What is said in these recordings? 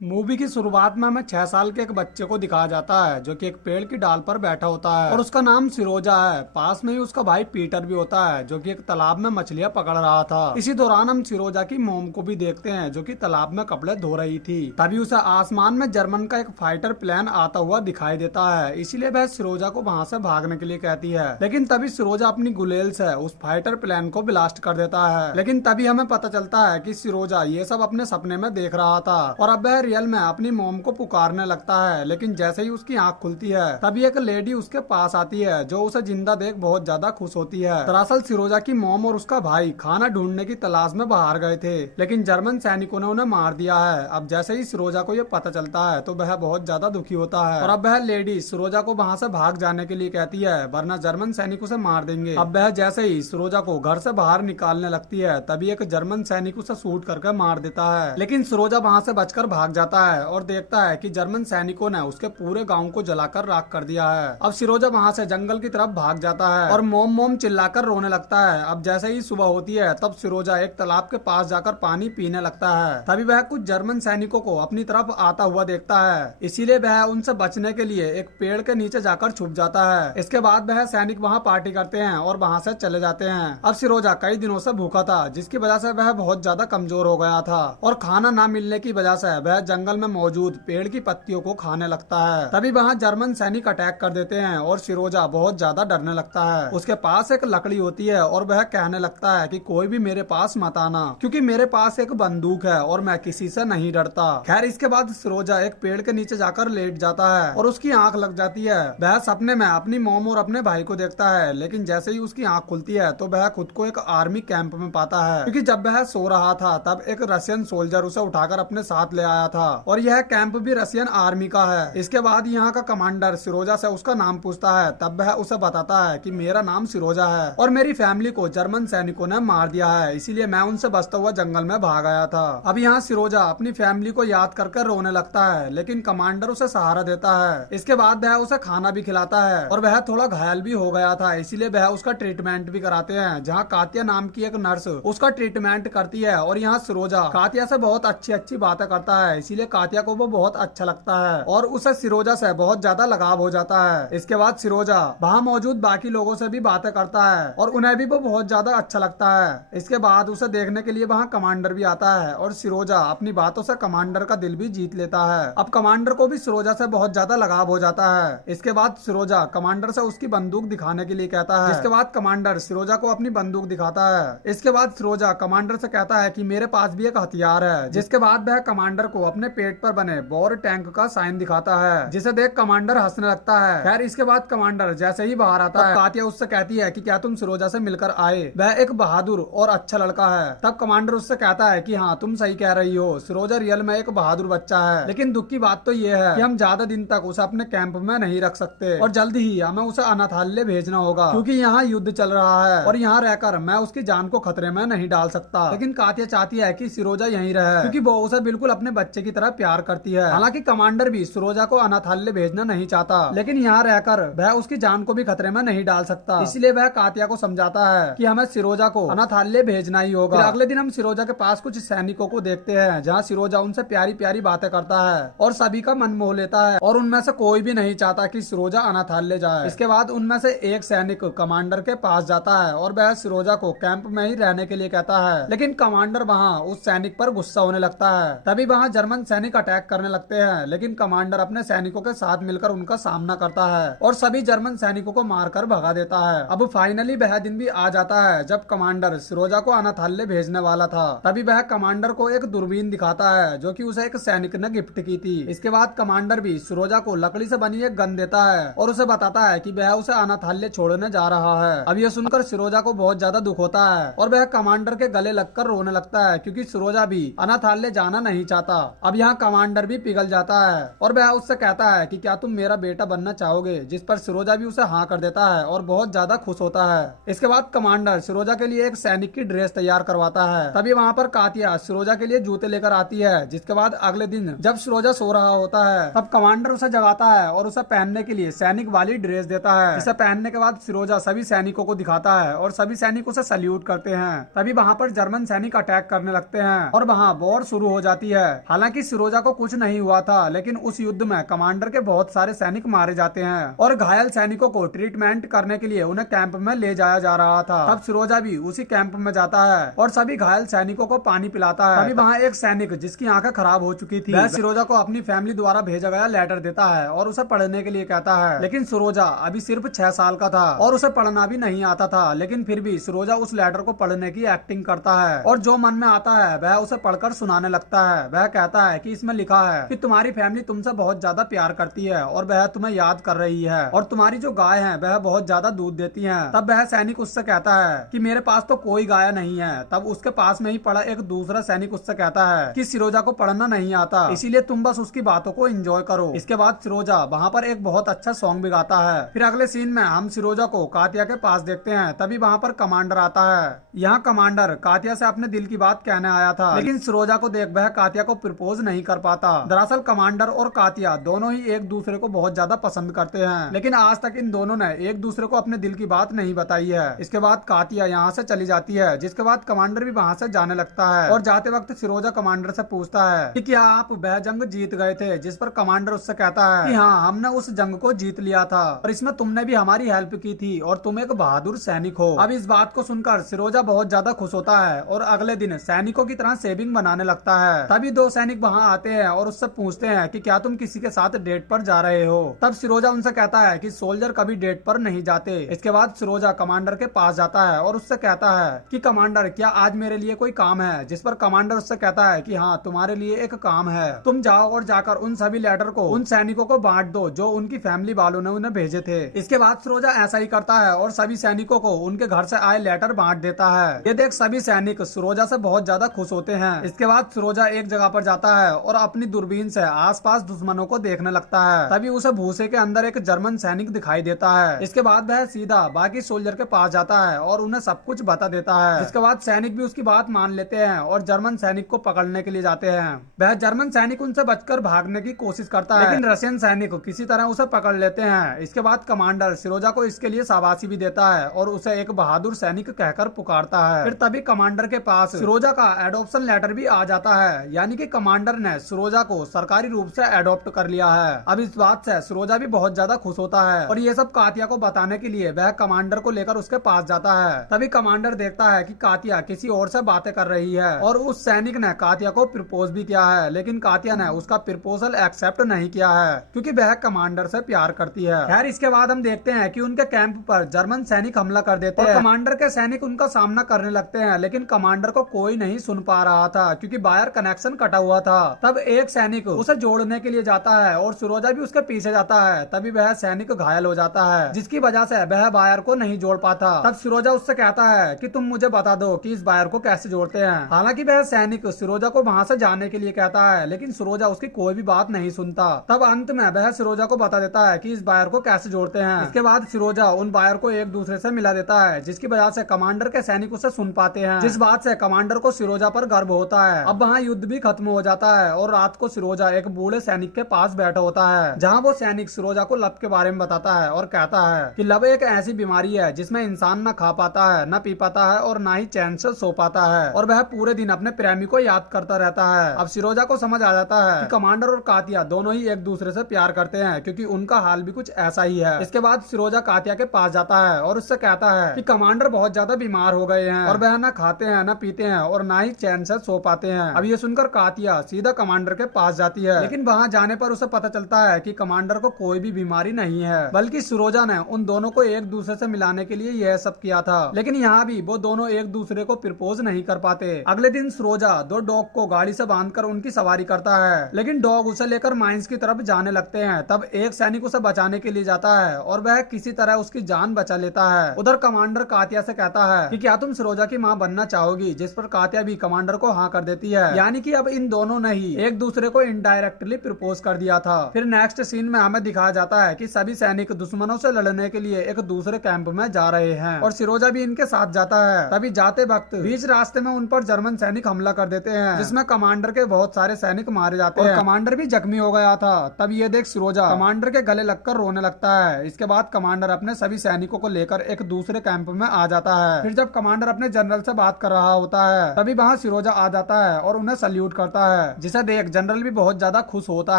Movie की शुरुआत में हमें 6 साल के एक बच्चे को दिखाया जाता है जो कि एक पेड़ की डाल पर बैठा होता है और उसका नाम सिरोजा है। पास में ही उसका भाई पीटर भी होता है जो कि एक तालाब में मछलियां पकड़ रहा था। इसी दौरान हम सिरोजा की मोम को भी देखते हैं जो कि तालाब में कपड़े धो रही थी। तभी उसे आसमान में जर्मन का एक फाइटर प्लेन आता हुआ दिखाई देता है, इसीलिए वह सिरोजा को वहाँ से भागने के लिए कहती है। लेकिन तभी सिरोजा अपनी गुलेल से उस फाइटर प्लेन को ब्लास्ट कर देता है। लेकिन तभी हमें पता चलता है कि सिरोजा ये सब अपने सपने में देख रहा था और अब वह रियल में अपनी मोम को पुकारने लगता है। लेकिन जैसे ही उसकी आंख खुलती है तभी एक लेडी उसके पास आती है जो उसे जिंदा देख बहुत ज्यादा खुश होती है। दरअसल सिरोजा की मोम और उसका भाई खाना ढूंढने की तलाश में बाहर गए थे, लेकिन जर्मन सैनिकों ने उन्हें मार दिया है। अब जैसे ही सिरोजा को यह पता चलता है तो वह बहुत ज्यादा दुखी होता है और अब वह लेडी सिरोजा को वहाँ से भाग जाने के लिए कहती है, वरना जर्मन सैनिक उसे मार देंगे। अब वह जैसे ही सिरोजा को घर से बाहर निकालने लगती है तभी एक जर्मन सैनिक उसे शूट करके मार देता है। लेकिन सिरोजा वहाँ से बचकर भाग जाता है और देखता है कि जर्मन सैनिकों ने उसके पूरे गांव को जलाकर राख कर दिया है। अब सिरोजा वहाँ से जंगल की तरफ भाग जाता है और मोम मोम चिल्लाकर रोने लगता है। अब जैसे ही सुबह होती है तब सिरोजा एक तालाब के पास जाकर पानी पीने लगता है। तभी वह कुछ जर्मन सैनिकों को अपनी तरफ आता हुआ देखता है, इसीलिए वह उनसे बचने के लिए एक पेड़ के नीचे जाकर छुप जाता है। इसके बाद वह सैनिक वहाँ पार्टी करते हैं और वहाँ से चले जाते हैं। अब सिरोजा कई दिनों से भूखा था, जिसकी वजह से वह बहुत ज्यादा कमजोर हो गया था और खाना न मिलने की वजह से वह जंगल में मौजूद पेड़ की पत्तियों को खाने लगता है। तभी वहाँ जर्मन सैनिक अटैक कर देते हैं और सिरोजा बहुत ज्यादा डरने लगता है। उसके पास एक लकड़ी होती है और वह कहने लगता है कि कोई भी मेरे पास मत आना, क्योंकि मेरे पास एक बंदूक है और मैं किसी से नहीं डरता। खैर इसके बाद सिरोजा एक पेड़ के नीचे जाकर लेट जाता है और उसकी आंख लग जाती है। वह सपने में अपनी मोम और अपने भाई को देखता है, लेकिन जैसे ही उसकी आंख खुलती है तो वह खुद को एक आर्मी कैंप में पाता है, क्योंकि जब वह सो रहा था तब एक रशियन सोल्जर उसे उठाकर अपने साथ ले आया था और यह कैंप भी रशियन आर्मी का है। इसके बाद यहाँ का कमांडर सिरोजा से उसका नाम पूछता है, तब वह उसे बताता है कि मेरा नाम सिरोजा है और मेरी फैमिली को जर्मन सैनिकों ने मार दिया है, इसीलिए मैं उनसे बचता हुआ जंगल में भाग आया था। अब यहाँ सिरोजा अपनी फैमिली को याद करके रोने लगता है, लेकिन कमांडर उसे सहारा देता है। इसके बाद वह उसे खाना भी खिलाता है और वह थोड़ा घायल भी हो गया था, इसीलिए वह उसका ट्रीटमेंट भी कराते हैं, जहाँ कातिया नाम की एक नर्स उसका ट्रीटमेंट करती है। और यहाँ सिरोजा कातिया से बहुत अच्छी अच्छी बातें करता है, इसीलिए कातिया को वो बहुत अच्छा लगता है और उसे सिरोजा से बहुत ज्यादा लगाव हो जाता है। इसके बाद सिरोजा वहाँ मौजूद बाकी लोगों से भी बातें करता है और उन्हें भी वो बहुत ज्यादा अच्छा लगता है। इसके बाद उसे देखने के लिए वहाँ कमांडर भी आता है और सिरोजा अपनी बातों से कमांडर का दिल भी जीत लेता है। अब कमांडर को भी सिरोजा से बहुत ज्यादा लगाव हो जाता है। इसके बाद सिरोजा कमांडर से उसकी बंदूक दिखाने के लिए कहता है, जिसके बाद कमांडर सिरोजा को अपनी बंदूक दिखाता है। इसके बाद सिरोजा कमांडर से कहता है कि मेरे पास भी एक हथियार है, जिसके बाद वह कमांडर को अपने पेट पर बने बोर टैंक का साइन दिखाता है, जिसे देख कमांडर हंसने लगता है। खैर इसके बाद कमांडर जैसे ही बाहर आता है कातिया उससे कहती है कि क्या तुम सिरोजा से मिलकर आए, वह एक बहादुर और अच्छा लड़का है। तब कमांडर उससे कहता है कि हाँ तुम सही कह रही हो, सिरोजा रियल में एक बहादुर बच्चा है, लेकिन दुख की बात तो ये है कि हम ज्यादा दिन तक उसे अपने कैंप में नहीं रख सकते और जल्द ही हमें उसे अनाथालय भेजना होगा, क्योंकि यहाँ युद्ध चल रहा है और यहाँ रहकर मैं उसकी जान को खतरे में नहीं डाल सकता। लेकिन कातिया चाहती है कि सिरोजा यहीं रहे, क्योंकि वो उसे बिल्कुल अपने बच्चे की तरह प्यार करती है। हालांकि कमांडर भी सिरोजा को अनाथालय भेजना नहीं चाहता, लेकिन यहाँ रहकर वह उसकी जान को भी खतरे में नहीं डाल सकता, इसलिए वह कातिया को समझाता है कि हमें सिरोजा को अनाथालय भेजना ही होगा। फिर अगले दिन हम सिरोजा के पास कुछ सैनिकों को देखते हैं, जहाँ सिरोजा उनसे प्यारी प्यारी बातें करता है और सभी का मन मोह लेता है और उनमें से कोई भी नहीं चाहता कि सिरोजा अनाथालय जाए। इसके बाद उनमें से एक सैनिक कमांडर के पास जाता है और वह सिरोजा को कैंप में ही रहने के लिए कहता है, लेकिन कमांडर वहाँ उस सैनिक पर गुस्सा होने लगता है। तभी वहाँ जर्मन सैनिक अटैक करने लगते हैं, लेकिन कमांडर अपने सैनिकों के साथ मिलकर उनका सामना करता है और सभी जर्मन सैनिकों को मारकर भगा देता है। अब फाइनली वह दिन भी आ जाता है जब कमांडर सिरोजा को अनाथालय भेजने वाला था। तभी वह कमांडर को एक दूरबीन दिखाता है जो कि उसे एक सैनिक ने गिफ्ट की थी। इसके बाद कमांडर भी सिरोजा को लकड़ी से बनी एक गन देता है और उसे बताता है कि वह उसे अनाथालय छोड़ने जा रहा है। अब यह सुनकर सिरोजा को बहुत ज्यादा दुख होता है और वह कमांडर के गले लगकर रोने लगता है, क्योंकि सिरोजा भी अनाथालय जाना नहीं चाहता। अब यहाँ कमांडर भी पिघल जाता है और वह उससे कहता है कि क्या तुम मेरा बेटा बनना चाहोगे, जिस पर सिरोजा भी उसे हाँ कर देता है और बहुत ज्यादा खुश होता है। इसके बाद कमांडर सिरोजा के लिए एक सैनिक की ड्रेस तैयार करवाता है। तभी वहाँ पर कातिया सिरोजा के लिए जूते लेकर आती है। जिसके बाद अगले दिन जब सिरोजा सो रहा होता है तब कमांडर उसे जगाता है और उसे पहनने के लिए सैनिक वाली ड्रेस देता है, जिसे पहनने के बाद सिरोजा सभी सैनिकों को दिखाता है और सभी सैनिक उसे सल्यूट करते हैं। तभी वहाँ पर जर्मन सैनिक अटैक करने लगते हैं और वहाँ वॉर शुरू हो जाती है। हालांकि हालांकि सिरोजा को कुछ नहीं हुआ था, लेकिन उस युद्ध में कमांडर के बहुत सारे सैनिक मारे जाते हैं और घायल सैनिकों को ट्रीटमेंट करने के लिए उन्हें कैंप में ले जाया जा रहा था। तब सिरोजा भी उसी कैंप में जाता है और सभी घायल सैनिकों को पानी पिलाता है। तभी वहाँ एक सैनिक जिसकी आंखें खराब हो चुकी थी, वह सिरोजा को अपनी फैमिली द्वारा भेजा गया लेटर देता है और उसे पढ़ने के लिए कहता है। लेकिन सिरोजा अभी सिर्फ 6 साल का था और उसे पढ़ना भी नहीं आता था, लेकिन फिर भी सिरोजा उस लेटर को पढ़ने की एक्टिंग करता है और जो मन में आता है वह उसे पढ़कर सुनाने लगता है। वह कहता है कि इसमें लिखा है कि तुम्हारी फैमिली तुमसे बहुत ज्यादा प्यार करती है और वह तुम्हें याद कर रही है और तुम्हारी जो गाय है वह बहुत ज्यादा दूध देती है। तब वह सैनिक उससे कहता है कि मेरे पास तो कोई गाय नहीं है। तब उसके पास में ही पड़ा एक दूसरा सैनिक उससे कहता है कि सिरोजा को पढ़ना नहीं आता, इसीलिए तुम बस उसकी बातों को एंजॉय करो। इसके बाद सिरोजा वहाँ पर एक बहुत अच्छा सॉन्ग भी गाता है। फिर अगले सीन में हम सिरोजा को कातिया के पास देखते हैं। तभी वहाँ पर कमांडर आता है। यहाँ कमांडर कातिया से अपने दिल की बात कहने आया था, लेकिन सिरोजा को देख वह कातिया को प्रपोज नहीं कर पाता। दरअसल कमांडर और कातिया दोनों ही एक दूसरे को बहुत ज्यादा पसंद करते हैं, लेकिन आज तक इन दोनों ने एक दूसरे को अपने दिल की बात नहीं बताई है। इसके बाद कातिया यहाँ से चली जाती है, जिसके बाद कमांडर भी वहाँ से जाने लगता है और जाते वक्त सिरोजा कमांडर से पूछता है कि क्या आप वह जंग जीत गए थे? जिस पर कमांडर उससे कहता है कि हाँ, हमने उस जंग को जीत लिया था और इसमें तुमने भी हमारी हेल्प की थी और तुम एक बहादुर सैनिक हो। अब इस बात को सुनकर सिरोजा बहुत ज्यादा खुश होता है और अगले दिन सैनिकों की तरह सेविंग बनाने लगता है। तभी 2 सैनिक वहाँ आते हैं और उससे पूछते हैं कि क्या तुम किसी के साथ डेट पर जा रहे हो? तब सिरोजा उनसे कहता है कि सोल्जर कभी डेट पर नहीं जाते। इसके बाद सिरोजा कमांडर के पास जाता है और उससे कहता है कि कमांडर, क्या आज मेरे लिए कोई काम है? जिस पर कमांडर उससे कहता है कि हाँ, तुम्हारे लिए एक काम है। तुम जाओ और जाकर उन सभी लेटर को उन सैनिकों को बांट दो जो उनकी फैमिली वालों ने उन्हें भेजे थे। इसके बाद सिरोजा ऐसा ही करता है और सभी सैनिकों को उनके घर से आए लेटर बांट देता है। ये देख सभी सैनिक सिरोजा से बहुत ज्यादा खुश होते हैं। इसके बाद सिरोजा एक जगह पर जाता है और अपनी दूरबीन से आसपास दुश्मनों को देखने लगता है। तभी उसे भूसे के अंदर एक जर्मन सैनिक दिखाई देता है। इसके बाद वह सीधा बाकी सोल्जर के पास जाता है और उन्हें सब कुछ बता देता है। इसके बाद सैनिक भी उसकी बात मान लेते हैं और जर्मन सैनिक को पकड़ने के लिए जाते हैं। वह जर्मन सैनिक उनसे बचकर भागने की कोशिश करता है, लेकिन रशियन सैनिक किसी तरह उसे पकड़ लेते हैं। इसके बाद कमांडर सिरोजा को इसके लिए शाबाशी भी देता है और उसे एक बहादुर सैनिक कहकर पुकारता है। फिर तभी कमांडर के पास सिरोजा का एडॉप्शन लेटर भी आ जाता है, यानी कि कमांडर ने सिरोजा को सरकारी रूप से एडॉप्ट कर लिया है। अब इस बात से सिरोजा भी बहुत ज्यादा खुश होता है और ये सब कातिया को बताने के लिए वह कमांडर को लेकर उसके पास जाता है। तभी कमांडर देखता है कि कातिया किसी और से बातें कर रही है और उस सैनिक ने कातिया को प्रपोज भी किया है, लेकिन कातिया ने उसका प्रपोजल एक्सेप्ट नहीं किया है क्योंकि वह कमांडर से प्यार करती है। खैर, इसके बाद हम देखते हैं कि उनके कैंप पर जर्मन सैनिक हमला कर देते हैं। कमांडर के सैनिक उनका सामना करने लगते हैं, लेकिन कमांडर को कोई नहीं सुन पा रहा था क्योंकि वायर कनेक्शन कटा हुआ था। तब एक सैनिक उसे जोड़ने के लिए जाता है और सिरोजा भी उसके पीछे जाता है। तभी वह सैनिक घायल हो जाता है, जिसकी वजह से वह वायर को नहीं जोड़ पाता। तब सिरोजा उससे कहता है कि तुम मुझे बता दो कि इस वायर को कैसे जोड़ते हैं। हालांकि वह सैनिक सिरोजा को वहां से जाने के लिए कहता है, लेकिन सिरोजा उसकी कोई भी बात नहीं सुनता। तब अंत में वह सिरोजा को बता देता है कि इस वायर को कैसे जोड़ते हैं। इसके बाद सिरोजा उन वायर को एक दूसरे से मिला देता है, जिसकी वजह से कमांडर के सैनिक उसे सुन पाते हैं, जिस बात से कमांडर को सिरोजा पर गर्व होता है। अब वहाँ युद्ध भी खत्म हो जाता है और रात को सिरोजा एक बूढ़े सैनिक के पास बैठा होता है, जहाँ वो सैनिक सिरोजा को लब के बारे में बताता है और कहता है कि लब एक ऐसी बीमारी है जिसमें इंसान न खा पाता है, न पी पाता है और न ही चैन से सो पाता है और वह पूरे दिन अपने प्रेमी को याद करता रहता है। अब सिरोजा को समझ आ जाता है कि कमांडर और कातिया दोनों ही एक दूसरे से प्यार करते हैं क्योंकि उनका हाल भी कुछ ऐसा ही है। इसके बाद सिरोजा कातिया के पास जाता है और उससे कहता है कि कमांडर बहुत ज्यादा बीमार हो गए हैं और वह न खाते हैं, न पीते हैं और न ही चैन से सो पाते हैं। अब ये सुनकर कातिया सीधा कमांडर के पास जाती है, लेकिन वहाँ जाने पर उसे पता चलता है कि कमांडर को कोई भी बीमारी नहीं है, बल्कि सिरोजा ने उन दोनों को एक दूसरे से मिलाने के लिए यह सब किया था। लेकिन यहाँ भी वो दोनों एक दूसरे को प्रपोज नहीं कर पाते। अगले दिन सिरोजा 2 डॉग को गाड़ी से बांधकर उनकी सवारी करता है, लेकिन डॉग उसे लेकर माइंस की तरफ जाने लगते हैं। तब एक सैनिक उसे बचाने के लिए जाता है और वह किसी तरह उसकी जान बचा लेता है। उधर कमांडर कातिया से कहता है कि क्या तुम सिरोजा की माँ बनना चाहोगी, जिस पर कातिया भी कमांडर को हाँ कर देती है, यानी कि अब इन दोनों ने ही एक दूसरे को इनडायरेक्टली प्रपोज कर दिया था। फिर नेक्स्ट सीन में हमें दिखाया जाता है कि सभी सैनिक दुश्मनों से लड़ने के लिए एक दूसरे कैंप में जा रहे हैं और सिरोजा भी इनके साथ जाता है। तभी जाते वक्त बीच रास्ते में उन पर जर्मन सैनिक हमला कर देते हैं, जिसमें कमांडर के बहुत सारे सैनिक मारे जाते हैं। कमांडर भी जख्मी हो गया था। तब ये देख सिरोजा कमांडर के गले लगकर रोने लगता है। इसके बाद कमांडर अपने सभी सैनिकों को लेकर एक दूसरे कैंप में आ जाता है। फिर जब कमांडर अपने जनरल से बात कर रहा होता है, तभी वहाँ सिरोजा आ जाता है और उन्हें सल्यूट करता है, जिसे देख जनरल भी बहुत ज्यादा खुश होता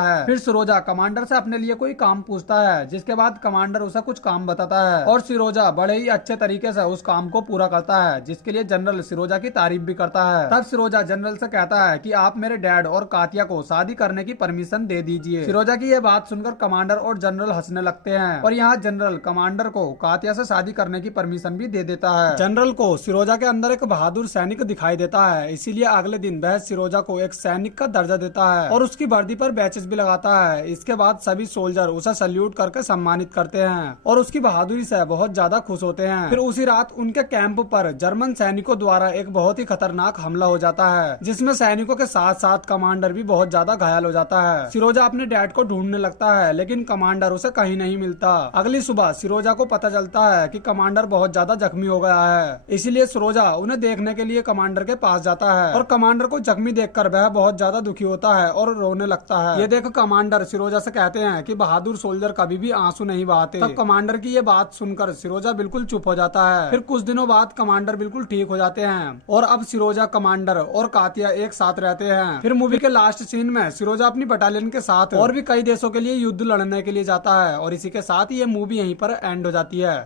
है। फिर सिरोजा कमांडर से अपने लिए कोई काम पूछता है, जिसके बाद कमांडर उसे कुछ काम बताता है और सिरोजा बड़े ही अच्छे तरीके से उस काम को पूरा करता है, जिसके लिए जनरल सिरोजा की तारीफ भी करता है। तब सिरोजा जनरल से कहता है कि आप मेरे डैड और कातिया को शादी करने की परमिशन दे दीजिए। सिरोजा की यह बात सुनकर कमांडर और जनरल हंसने लगते हैं और यहाँ जनरल कमांडर को कातिया से शादी करने की परमिशन भी दे देता है। जनरल को सिरोजा के अंदर एक बहादुर सैनिक दिखाई देता है, इसीलिए अगले दिन वह सिरोजा को एक सैनिक का दर्जा देता है और उसकी वर्दी पर बैचेस भी लगाता है। इसके बाद सभी सोल्जर उसे सल्यूट करके सम्मानित करते हैं और उसकी बहादुरी से बहुत ज्यादा खुश होते हैं। फिर उसी रात उनके कैंप पर जर्मन सैनिकों द्वारा एक बहुत ही खतरनाक हमला हो जाता है, जिसमें सैनिकों के साथ साथ कमांडर भी बहुत ज्यादा घायल हो जाता है। सिरोजा अपने डैड को ढूंढने लगता है, लेकिन कमांडर उसे कहीं नहीं मिलता। अगली सुबह सिरोजा को पता चलता है कि कमांडर बहुत ज्यादा जख्मी हो गया है, इसीलिए सिरोजा उन्हें देखने के लिए कमांडर के पास जाता है और कमांडर को जख्मी देखकर वह बहुत ज्यादा दुखी होता है और रोने लगता है। ये देख कमांडर सिरोजा से कहते हैं कि बहादुर सोल्जर कभी भी आंसू नहीं बहाते। तब कमांडर की ये बात सुनकर सिरोजा बिल्कुल चुप हो जाता है। फिर कुछ दिनों बाद कमांडर बिल्कुल ठीक हो जाते हैं और अब सिरोजा, कमांडर और कातिया एक साथ रहते हैं। फिर मूवी के लास्ट सीन में सिरोजा अपनी बटालियन के साथ और भी कई देशों के लिए युद्ध लड़ने के लिए जाता है और इसी के साथ ये मूवी यहीं पर एंड हो जाती है।